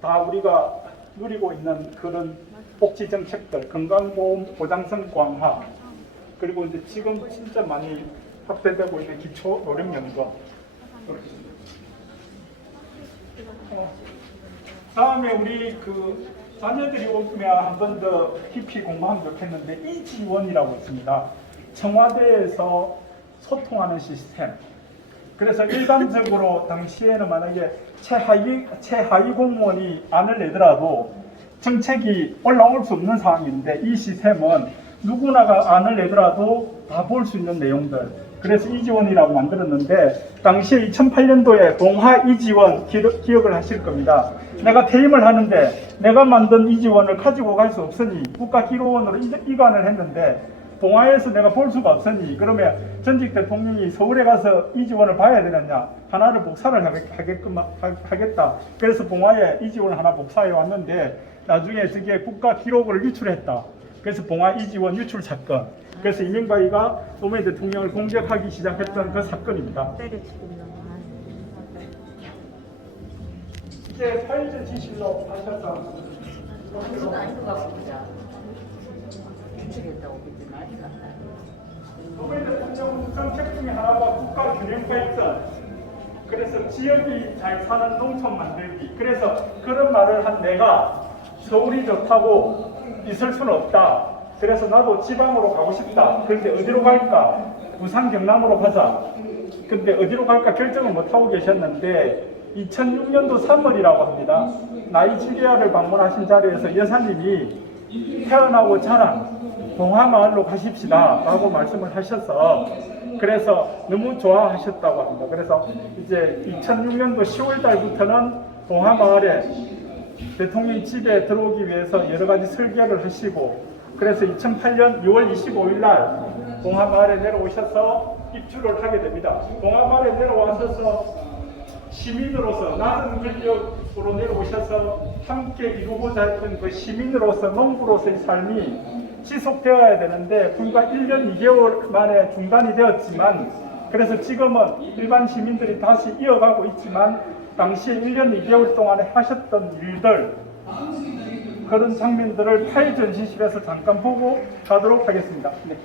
다 우리가 누리고 있는 그런 복지 정책들, 건강보험 보장성 강화, 그리고 이제 지금 진짜 많이 확대되고 있는 기초 노령연금. 다음에 우리 그 자녀들이 오면 한 번 더 깊이 공부하면 좋겠는데 이지원이라고 있습니다. 청와대에서 소통하는 시스템. 그래서 일반적으로 당시에는 만약에 최하위 공무원이 안을 내더라도 정책이 올라올 수 없는 상황인데 이 시스템은 누구나가 안을 내더라도 다 볼 수 있는 내용들. 그래서 이지원이라고 만들었는데 당시에 2008년도에 봉화 이지원 기억을 하실 겁니다. 내가 퇴임을 하는데 내가 만든 이지원을 가지고 갈 수 없으니 국가기록원으로 이관을 했는데 봉화에서 내가 볼 수가 없으니 그러면 전직 대통령이 서울에 가서 이지원을 봐야 되느냐, 하나를 복사를 하겠다. 그래서 봉화에 이지원을 하나 복사해 왔는데 나중에 저게 국가기록을 유출했다. 그래서 봉화 이지원 유출 사건. 그래서 이명박이가 노무현 대통령을 공격하기 시작했던 그 사건입니다. 이제 파일 전시실로 하셔서 그건 아닌 것 같습니다. 규칙했다고 그때 말이 같아요. 노무현 대통령 정책 중에 하나가 국가 균형 발전. 그래서 지역이 잘 사는 농촌 만들기. 그래서 그런 말을 한 내가 서울이 좋다고 있을 수는 없다. 그래서 나도 지방으로 가고 싶다. 그런데 어디로 갈까? 부산 경남으로 가자. 근데 어디로 갈까 결정을 못하고 계셨는데 2006년도 3월이라고 합니다. 나이지리아를 방문하신 자리에서 여사님이 태어나고 자란 봉하마을로 가십시다 라고 말씀을 하셔서 그래서 너무 좋아하셨다고 합니다. 그래서 이제 2006년도 10월 달부터는 봉하마을에 대통령 집에 들어오기 위해서 여러 가지 설계를 하시고 그래서 2008년 6월 25일 날 봉하마을에 내려오셔서 입주를 하게 됩니다. 봉하마을에 내려와서 시민으로서 낮은 권력으로 내려오셔서 함께 이루고자 했던 그 시민으로서 농부로서의 삶이 지속되어야 되는데 불과 1년 2개월 만에 중단이 되었지만 그래서 지금은 일반 시민들이 다시 이어가고 있지만 당시 1년 2개월 동안에 하셨던 일들 그런 장면들을 타이 전시실에서 잠깐 보고 가도록 하겠습니다. 네.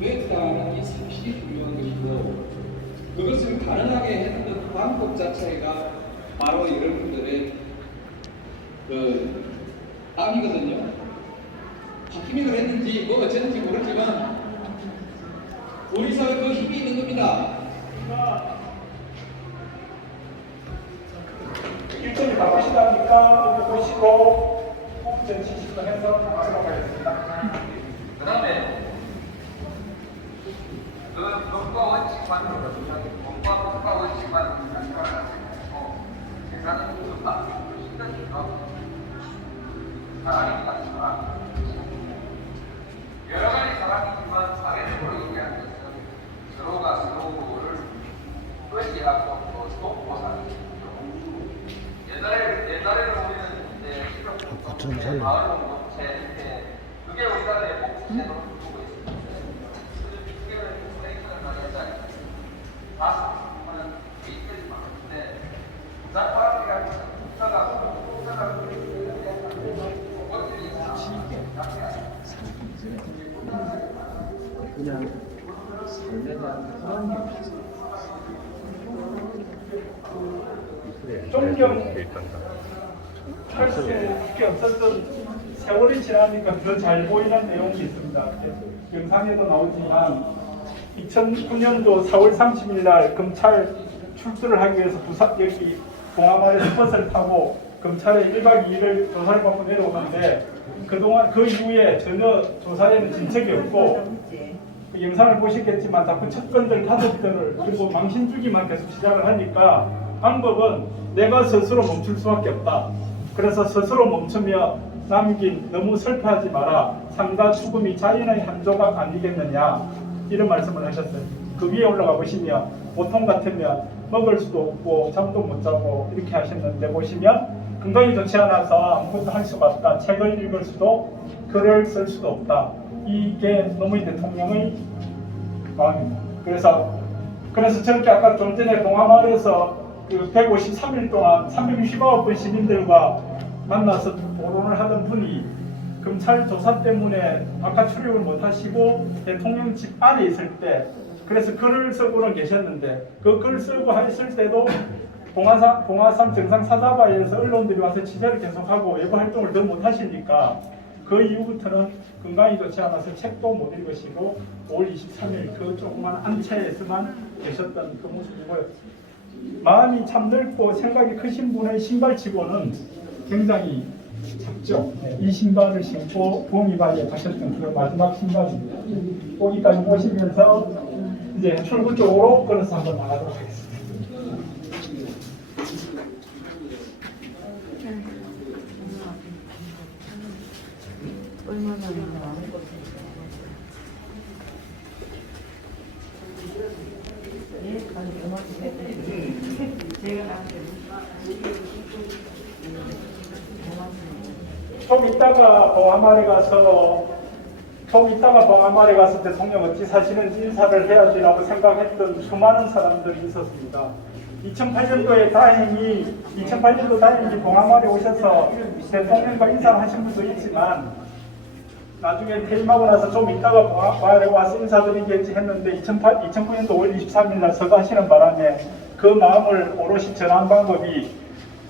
왜했다는 이 사실이 중요한 것이고 그것을 가능하게 했던 방법 자체가 바로 여러분들의 그 땅이거든요. 박희민을 했는지 뭐 어쨌는지 모르지만 우리 사회 그 힘이 있는 겁니다. 일정이 바쁘시다니까 여기 보시고 전시 시청해서 하도록 하겠습니다. 그 다음에 그 법과 원칙만 법과 원칙만 계산은 좋다. 사람이 같지만 여러 가지 사람이지만 사회적으로 얘기하는 것은 서로가 서로를 의지하고 또 돕고 사는 거죠. 옛날에는 우리는 이제 마을 공동체 그게 우리나라의 복지제도를 두고 있습니다. 그냥 삶에 대한 불안이 존경할 수밖에 없었던 세월이 지나니까 더 잘 보이는 내용이 있습니다. 영상에도 나오지만 2009년도 4월 30일 날 검찰 출두를 하기 위해서 부산 여기 봉하마을에서 버스를 타고 검찰에 1박 2일을 조사를 받고 내려오는데 그동안 그 이후에 전혀 조사에는 진척이 없고 그 영상을 보시겠지만 자꾸 척건들 가족들을 그리고 망신주기만 계속 시작을 하니까 방법은 내가 스스로 멈출 수밖에 없다. 그래서 스스로 멈추며 남긴 너무 슬퍼하지 마라. 삶과 죽음이 자연의 한 조각 아니겠느냐 이런 말씀을 하셨어요. 그 위에 올라가 보시면 보통 같으면 먹을 수도 없고 잠도 못 자고 이렇게 하셨는데 보시면 건강이 좋지 않아서 아무것도 할 수가 없다. 책을 읽을 수도 글을 쓸 수도 없다. 이게 노무현 대통령의 마음입니다. 그래서 저렇게 아까 좀 전에 봉하마을에서 그 153일 동안 369번 시민들과 만나서 토론을 하던 분이 검찰 조사 때문에 아까 출입을 못 하시고 대통령 집 안에 있을 때 그래서 글을 쓰고는 계셨는데 그 글 쓰고 했을 때도 봉화산 정상사자바에서 언론들이 와서 취재를 계속하고 외부 활동을 더 못 하시니까 그 이후부터는 건강이 좋지 않아서 책도 못 읽으시고 5월 23일 그 조그만 안채에서만 계셨던 그 모습이고요. 마음이 참 넓고 생각이 크신 분의 신발치고는 굉장히 작죠. 이 신발을 신고 부미바에 가셨던 그 마지막 신발입니다. 거기까지 보시면서 이제 출구 쪽으로 걸어서 한번 나가도록 하겠습니다. 얼마나 있나? 좀 이따가 봉하마을에 가서 대통령 어찌 사시는지 인사를 해야지라고 생각했던 수많은 사람들이 있었습니다. 2008년도 다행히 봉하마을에 오셔서 대통령과 인사를 하신 분도 있지만 나중에 퇴임하고 나서 좀 이따가 봉하마을에 와서 인사드리겠지 했는데 2009년도 5월 23일 날 서거하시는 바람에 그 마음을 오롯이 전한 방법이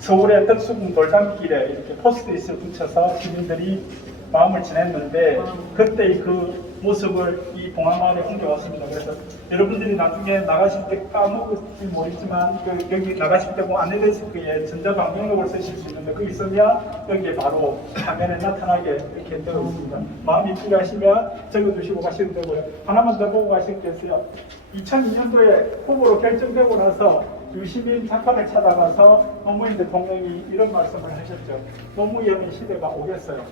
서울의 덕수궁 돌담길에 이렇게 포스트잇을 붙여서 시민들이 마음을 지냈는데 그때의 그 모습을 이 봉화마을에 옮겨왔습니다. 그래서 여러분들이 나중에 나가실 때 까먹을지 모르지만 여기 나가실 때 뭐 안내데스크에 전자방명록을 쓰실 수 있는데 거기 쓰면 여기에 바로 화면에 나타나게 이렇게 되어 있습니다. 마음이 필요하시면 적어두시고 가시면 되고요. 하나만 더 보고 가실 게 있어요. 2002년도에 후보로 결정되고 나서 유시민 장관을 찾아가서 노무현 대통령이 이런 말씀을 하셨죠. 노무현의 시대가 오겠어요.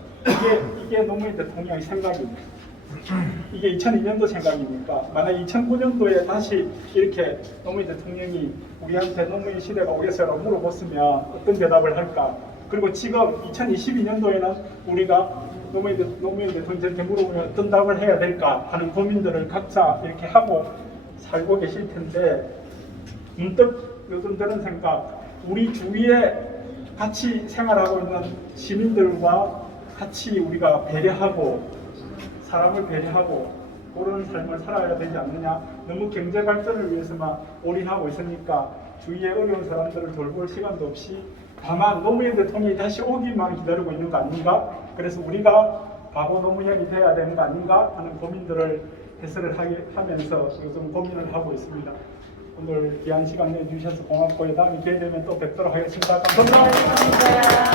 이게 노무현 대통령의 생각입니다. 이게 2002년도 생각이니까 만약 2009년도에 다시 이렇게 노무현 대통령이 우리한테 노무현 시대가 오겠어요라고 물어봤으면 어떤 대답을 할까? 그리고 지금 2022년도에는 우리가 노무현 대통령한테 물어보면 어떤 답을 해야 될까 하는 고민들을 각자 이렇게 하고 살고 계실 텐데 문득 요즘 드는 생각, 우리 주위에 같이 생활하고 있는 시민들과 같이 우리가 배려하고 사람을 배려하고 그런 삶을 살아야 되지 않느냐. 너무 경제 발전을 위해서만 올인하고 있으니까 주위에 어려운 사람들을 돌볼 시간도 없이 다만 노무현 대통령이 다시 오기만 기다리고 있는 거 아닌가? 그래서 우리가 바보 노무현이 돼야 되는 거 아닌가 하는 고민들을 해설을 하면서 요즘 고민을 하고 있습니다. 오늘 귀한 시간 내주셔서 고맙고요. 다음에 기회 되면 또 뵙도록 하겠습니다. 감사합니다.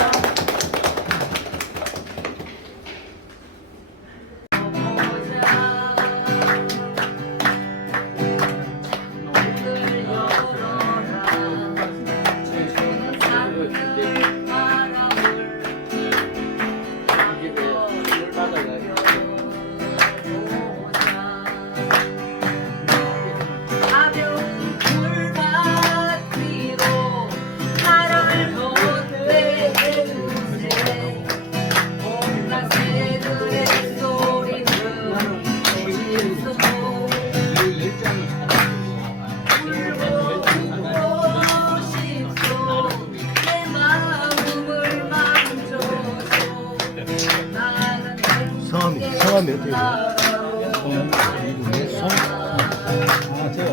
성함이 어떻게 돼요? 손? 아, 저요.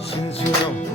신수정.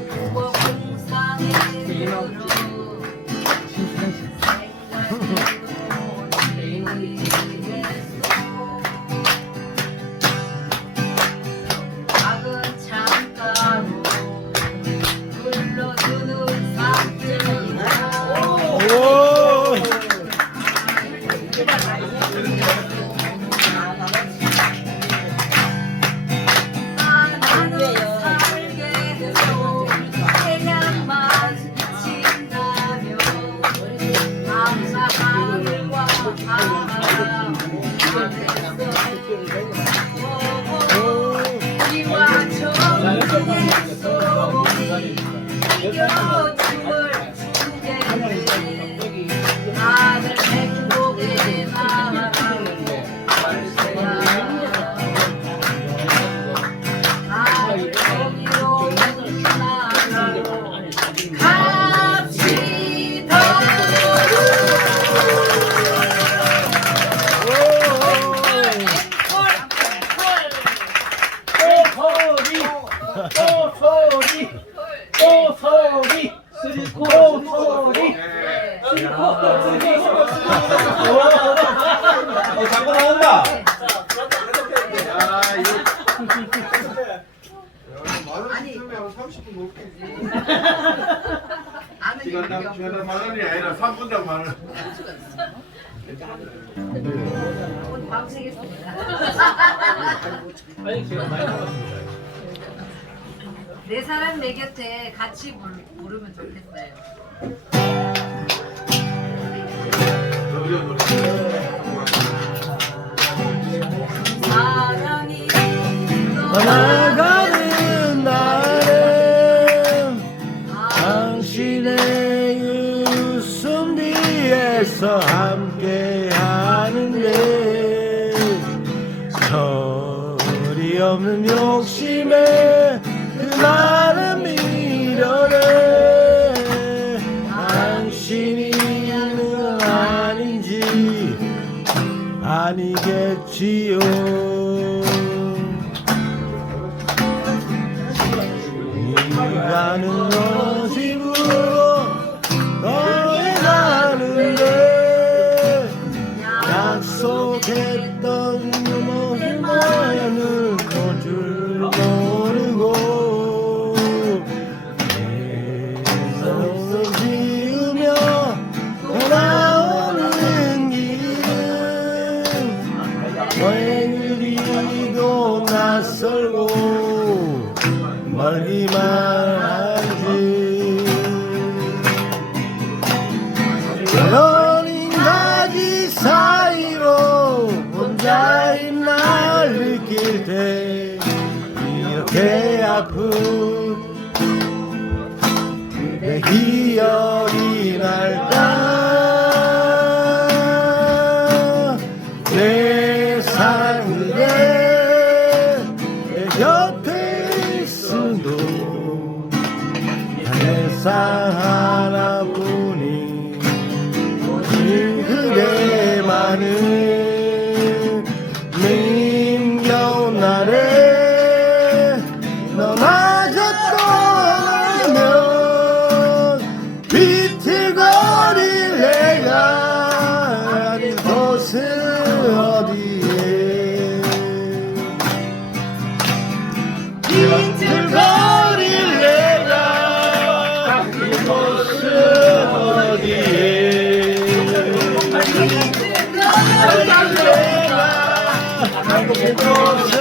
자꾸 나온다. 아니, 30분 먹겠지. 아는 시간당 시간당 만 원이 아니라 3분당 만 원. 오늘 밤새겠습니다. 아니 제가 많이 남았습니다. 네 사람 내 곁에 같이 부르면 좋겠어요. 사랑이 떠나가는 날엔 당신의 웃음 뒤에서 함께 하는데 철이 없는 욕심에 그날은 미련해 당신이는 아닌지 아니겠지요. 낯설고 멀기만 하지 여린 가지 사이로 혼자인 날 느낄 때 이렇게 아픈 내 기억이 날까 내 사랑 그대 내 곁에 있어도 햇살 하나뿐이 오직 그대만은 힘겨운 날에 너마저 떠나면 비틀거릴 내가 아닌 곳은 어디에 비틀거릴 내가 아닌 곳은 어디에 비틀거릴 내가 아닌 곳은